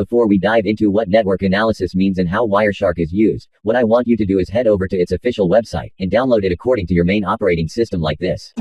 before we dive into what network analysis means and how Wireshark is used, what I want you to do is head over to its official website and download it according to your main operating system like this.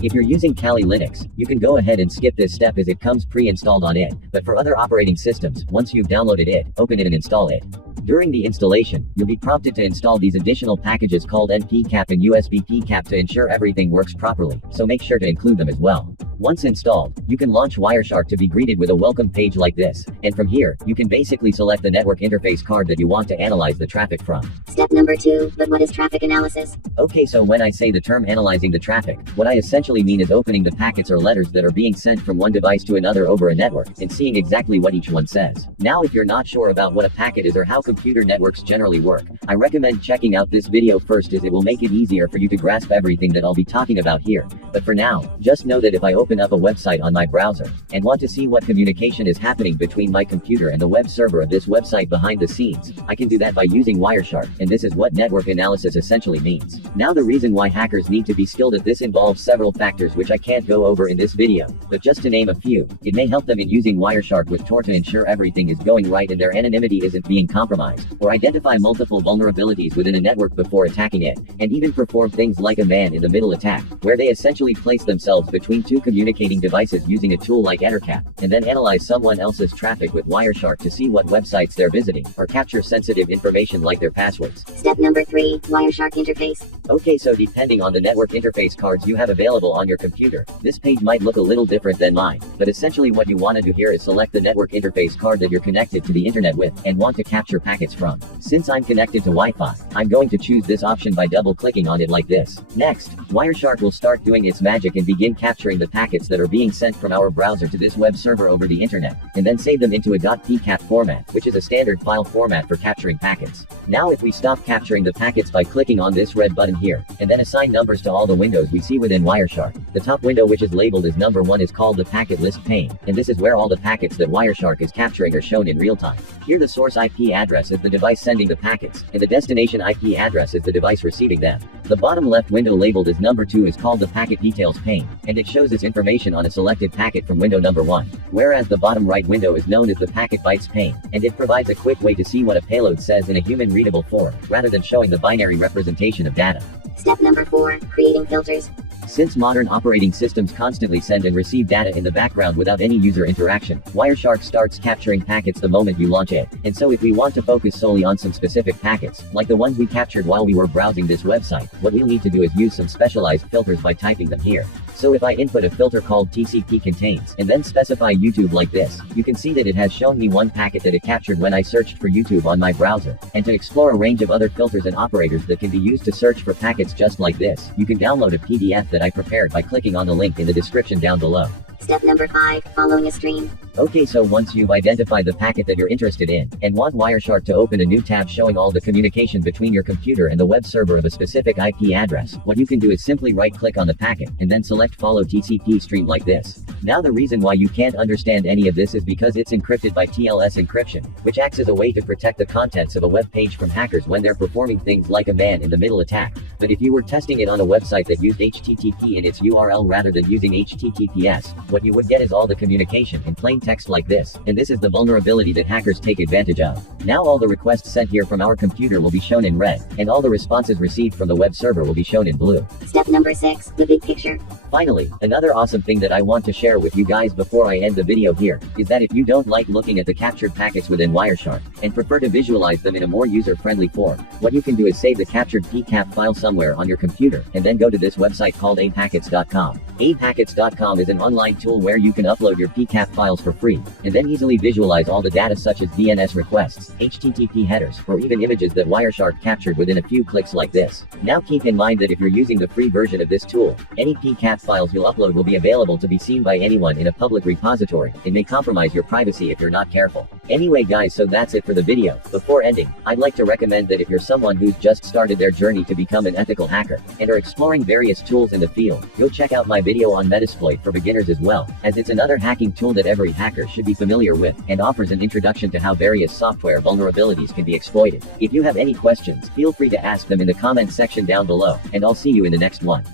If you're using Kali Linux, you can go ahead and skip this step as it comes pre-installed on it, but for other operating systems, once you've downloaded it, open it and install it. During the installation, you'll be prompted to install these additional packages called npcap and usbpcap to ensure everything works properly, so make sure to include them as well. Once installed, you can launch Wireshark to be greeted with a welcome page like this, and from here, you can basically select the network interface card that you want to analyze the traffic from. Step number 2, but what is traffic analysis? Okay, so when I say the term analyzing the traffic, what I essentially mean is opening the packets or letters that are being sent from one device to another over a network, and seeing exactly what each one says. Now if you're not sure about what a packet is or how computer networks generally work, I recommend checking out this video first as it will make it easier for you to grasp everything that I'll be talking about here. But for now, just know that if I open up a website on my browser, and want to see what communication is happening between my computer and the web server of this website behind the scenes, I can do that by using Wireshark, and this is what network analysis essentially means. Now the reason why hackers need to be skilled at this involves several factors which I can't go over in this video, but just to name a few, it may help them in using Wireshark with Tor to ensure everything is going right and their anonymity isn't being compromised, or identify multiple vulnerabilities within a network before attacking it, and even perform things like a man-in-the-middle attack, where they essentially place themselves between two communicating devices using a tool like Ettercap, and then analyze someone else's traffic with Wireshark to see what websites they're visiting, or capture sensitive information like their passwords. Step number 3, Wireshark interface. Okay, so depending on the network interface cards you have available on your computer, this page might look a little different than mine, but essentially what you want to do here is select the network interface card that you're connected to the internet with, and want to capture packets from. Since I'm connected to Wi-Fi, I'm going to choose this option by double-clicking on it like this. Next, Wireshark will start doing its magic and begin capturing the packets that are being sent from our browser to this web server over the internet, and then save them into a .pcap format, which is a standard file format for capturing packets. Now if we stop capturing the packets by clicking on this red button here, and then assign numbers to all the windows we see within Wireshark, the top window which is labeled as number 1 is called the packet list pane, and this is where all the packets that Wireshark is capturing are shown in real time. Here the source IP address is the device sending the packets, and the destination IP address is the device receiving them. The bottom left window labeled as number 2 is called the packet details pane, and it shows its information on a selected packet from window number 1. Whereas the bottom right window is known as the packet bytes pane, and it provides a quick way to see what a payload says in a human readable form, rather than showing the binary representation of data. Step number 4, creating filters. Since modern operating systems constantly send and receive data in the background without any user interaction, Wireshark starts capturing packets the moment you launch it. And so if we want to focus solely on some specific packets, like the ones we captured while we were browsing this website, what we'll need to do is use some specialized filters by typing them here. So if I input a filter called TCP contains, and then specify YouTube like this, you can see that it has shown me one packet that it captured when I searched for YouTube on my browser. And to explore a range of other filters and operators that can be used to search for packets just like this, you can download a PDF that I prepared by clicking on the link in the description down below. Step number 5, following a stream. Okay, so once you've identified the packet that you're interested in, and want Wireshark to open a new tab showing all the communication between your computer and the web server of a specific IP address, what you can do is simply right-click on the packet, and then select Follow TCP Stream like this. Now the reason why you can't understand any of this is because it's encrypted by TLS encryption, which acts as a way to protect the contents of a web page from hackers when they're performing things like a man-in-the-middle attack. But if you were testing it on a website that used HTTP in its URL rather than using HTTPS, what you would get is all the communication in plain text like this, and this is the vulnerability that hackers take advantage of. Now all the requests sent here from our computer will be shown in red, and all the responses received from the web server will be shown in blue. Step number 6, the big picture. Finally, another awesome thing that I want to share with you guys before I end the video here, is that if you don't like looking at the captured packets within Wireshark, and prefer to visualize them in a more user-friendly form, what you can do is save the captured pcap file somewhere on your computer, and then go to this website called apackets.com. apackets.com is an online tool where you can upload your pcap files for free, and then easily visualize all the data such as DNS requests, HTTP headers, or even images that Wireshark captured within a few clicks like this. Now keep in mind that if you're using the free version of this tool, any pcap files you'll upload will be available to be seen by anyone in a public repository. It may compromise your privacy if you're not careful. Anyway guys, so that's it for the video. Before ending, I'd like to recommend that if you're someone who's just started their journey to become an ethical hacker, and are exploring various tools in the field, go check out my video on Metasploit for beginners as well, as it's another hacking tool that every hacker should be familiar with, and offers an introduction to how various software vulnerabilities can be exploited. If you have any questions, feel free to ask them in the comments section down below, and I'll see you in the next one.